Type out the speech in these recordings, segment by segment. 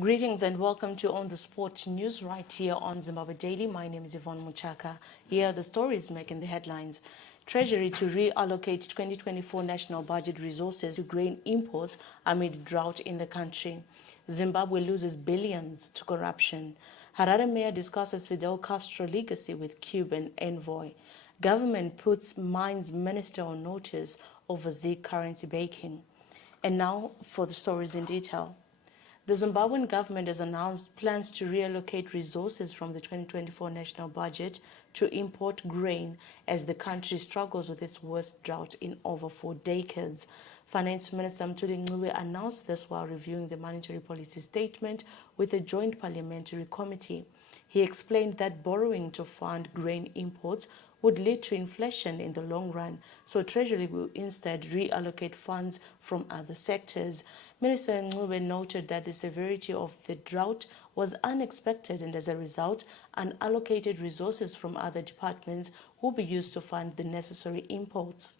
Greetings and welcome to On the Sport News right here on Zimbabwe Daily. My name is Yvonne Muchaka. Here are the stories making the headlines. Treasury to reallocate 2024 national budget resources to grain imports amid drought in the country. Zimbabwe loses billions to corruption. Harare mayor discusses Fidel Castro legacy with Cuban envoy. Government puts mines minister on notice over ZiG currency backing. And now for the stories in detail. The Zimbabwean government has announced plans to reallocate resources from the 2024 national budget to import grain as the country struggles with its worst drought in over 4 decades. Finance Minister Mthuli Ncube announced this while reviewing the monetary policy statement with a joint parliamentary committee. He explained that borrowing to fund grain imports would lead to inflation in the long run, so Treasury will instead reallocate funds from other sectors. Minister Ncube noted that the severity of the drought was unexpected and as a result, unallocated resources from other departments will be used to fund the necessary imports.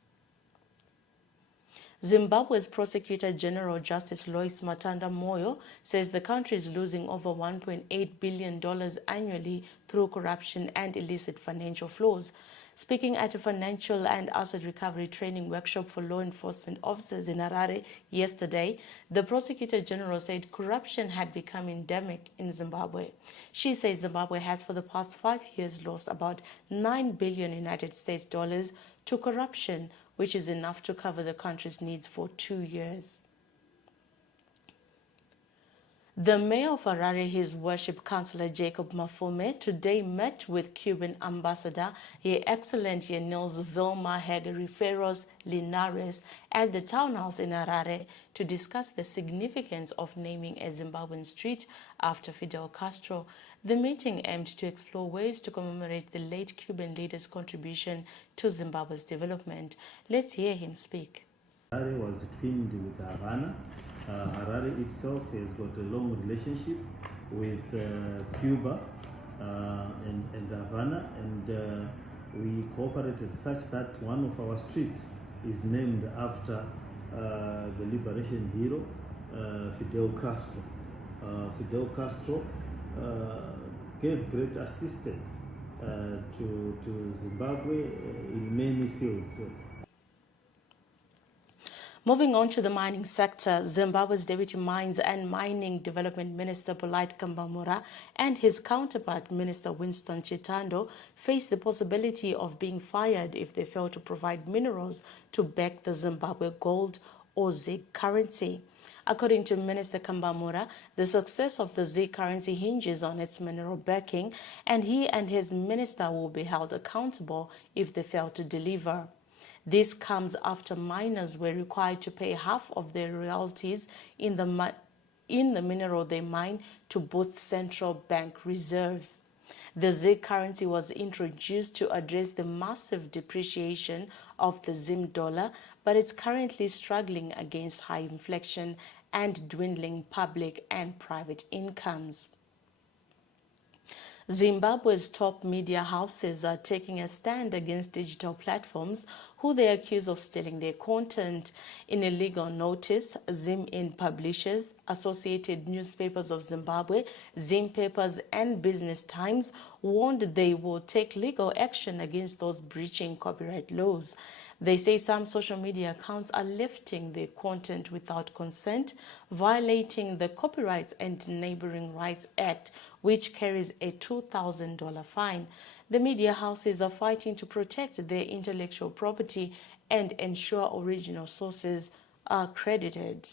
Zimbabwe's Prosecutor General Justice Lois Matanda Moyo says the country is losing over $1.8 billion annually through corruption and illicit financial flows. Speaking at a financial and asset recovery training workshop for law enforcement officers in Harare yesterday, the Prosecutor General said corruption had become endemic in Zimbabwe. She says Zimbabwe has for the past 5 years lost about $9 billion United States dollars to corruption, which is enough to cover the country's needs for 2 years. The mayor of Harare, His Worship Councillor Jacob Mafome, today met with Cuban Ambassador Her Excellency Nils Vilma Hegeriferos Linares at the townhouse in Harare to discuss the significance of naming a Zimbabwean street after Fidel Castro. The meeting aimed to explore ways to commemorate the late Cuban leader's contribution to Zimbabwe's development. Let's hear him speak. Harare was twinned with Havana. Harare itself has got a long relationship with Cuba and Havana, and we cooperated such that one of our streets is named after the liberation hero Fidel Castro. Fidel Castro gave great assistance to Zimbabwe in many fields. Moving on to the mining sector, Zimbabwe's Deputy Mines and Mining Development Minister Bulletin Kambamura and his counterpart Minister Winston Chitando face the possibility of being fired if they fail to provide minerals to back the Zimbabwe gold or ZiG currency. According to Minister Kambamura, the success of the ZiG currency hinges on its mineral backing, and he and his minister will be held accountable if they fail to deliver. This comes after miners were required to pay half of their royalties in the mineral they mine to boost central bank reserves. The ZiG currency was introduced to address the massive depreciation of the Zim dollar, but it's currently struggling against high inflation and dwindling public and private incomes. Zimbabwe's top media houses are taking a stand against digital platforms who they accuse of stealing their content. In a legal notice, Zim-In Publishers, Associated Newspapers of Zimbabwe, Zim Papers and Business Times warned they will take legal action against those breaching copyright laws. They say some social media accounts are lifting their content without consent, violating the Copyrights and Neighboring Rights Act, which carries a $2,000 fine. The media houses are fighting to protect their intellectual property and ensure original sources are credited.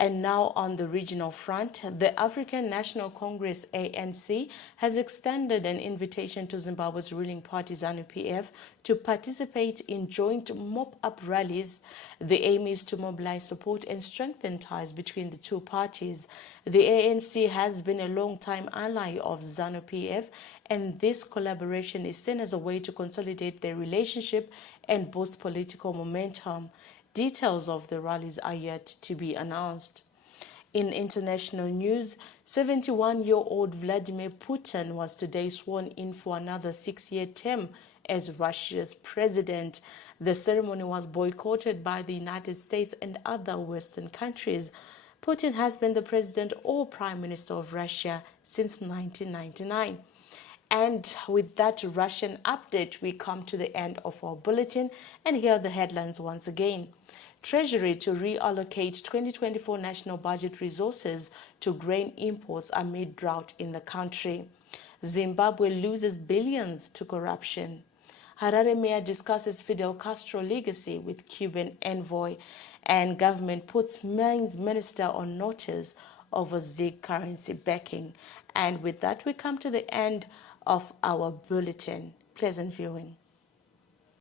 And now on the regional front, the African National Congress ANC has extended an invitation to Zimbabwe's ruling party ZANU-PF to participate in joint mop-up rallies. The aim is to mobilize support and strengthen ties between the two parties. The ANC has been a long-time ally of ZANU-PF, and this collaboration is seen as a way to consolidate their relationship and boost political momentum. Details of the rallies are yet to be announced. In international news, 71-year-old Vladimir Putin was today sworn in for another 6-year term as Russia's president. The ceremony was boycotted by the United States and other Western countries. Putin has been the president or prime minister of Russia since 1999. And with that Russian update, we come to the end of our bulletin, and here are the headlines once again. Treasury to reallocate 2024 national budget resources to grain imports amid drought in the country. Zimbabwe loses billions to corruption. Harare mayor discusses Fidel Castro legacy with Cuban envoy, and government puts mines minister on notice over ZiG currency backing. And with that, we come to the end of our bulletin. Pleasant viewing.